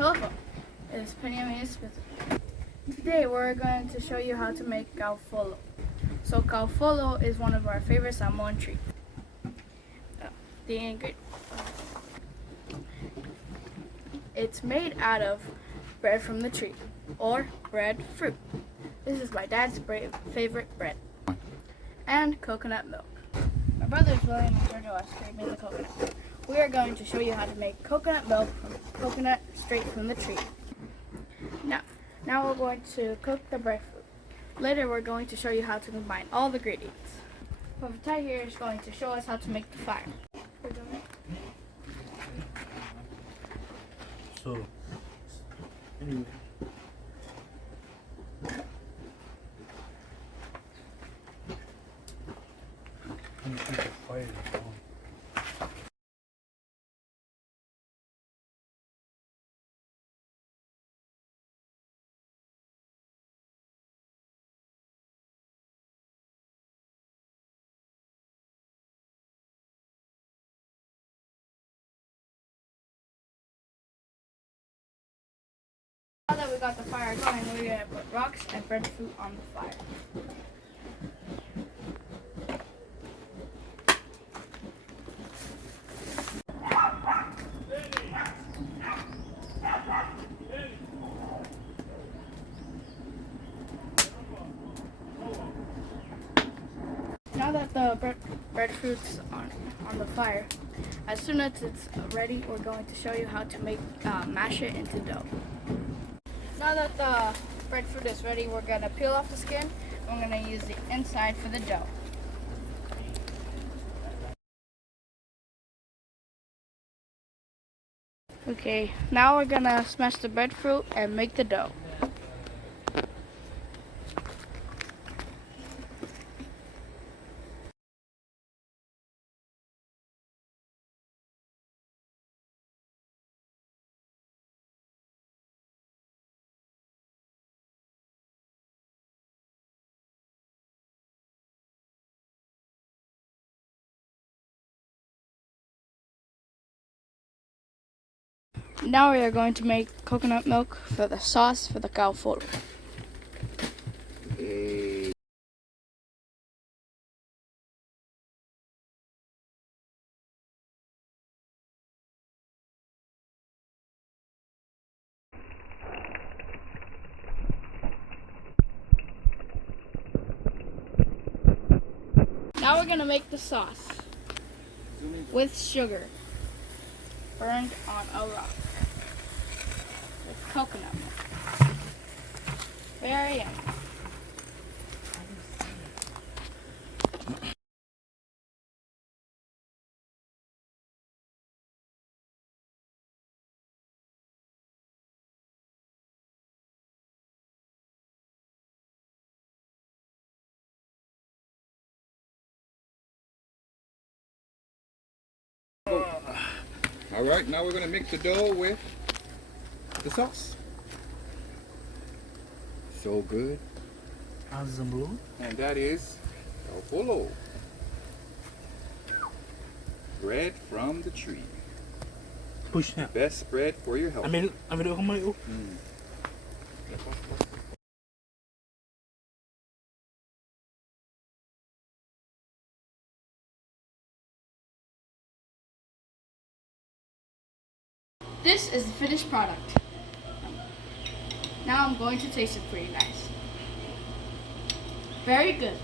telephone. It's Penny Smith. Today we're going to show you how to make Kaufolo. So Kaufolo is one of our favorite Samoan treats. The ingredients. It's made out of bread from the tree, or breadfruit. This is my dad's favorite bread. And coconut milk. My brother is William and Giorgio are scraping the coconut milk. We are going to show you how to make coconut milk from coconut straight from the tree. Now we're going to cook the breadfruit. Later we're going to show you how to combine all the ingredients. Pavatai here is going to show us how to make the fire. So, anyway. I'm going to the fire is on. Now that we got the fire going, we're going to put rocks and breadfruit on the fire. Now that the breadfruit's on the fire, as soon as it's ready, we're going to show you how to mash it into dough. Now that the breadfruit is ready, we're going to peel off the skin. And we're going to use the inside for the dough. Okay, now we're going to smash the breadfruit and make the dough. Now we are going to make coconut milk for the sauce for the Kaufolo. Now we're going to make the sauce with sugar burned on a rock with coconut milk. Very yummy. All right, now we're going to mix the dough with the sauce. So good. And that is Kaufolo. Bread from the tree. Push na. Best bread for your health. Ambil ako mali. This is the finished product. Now I'm going to taste it for you guys. Very good.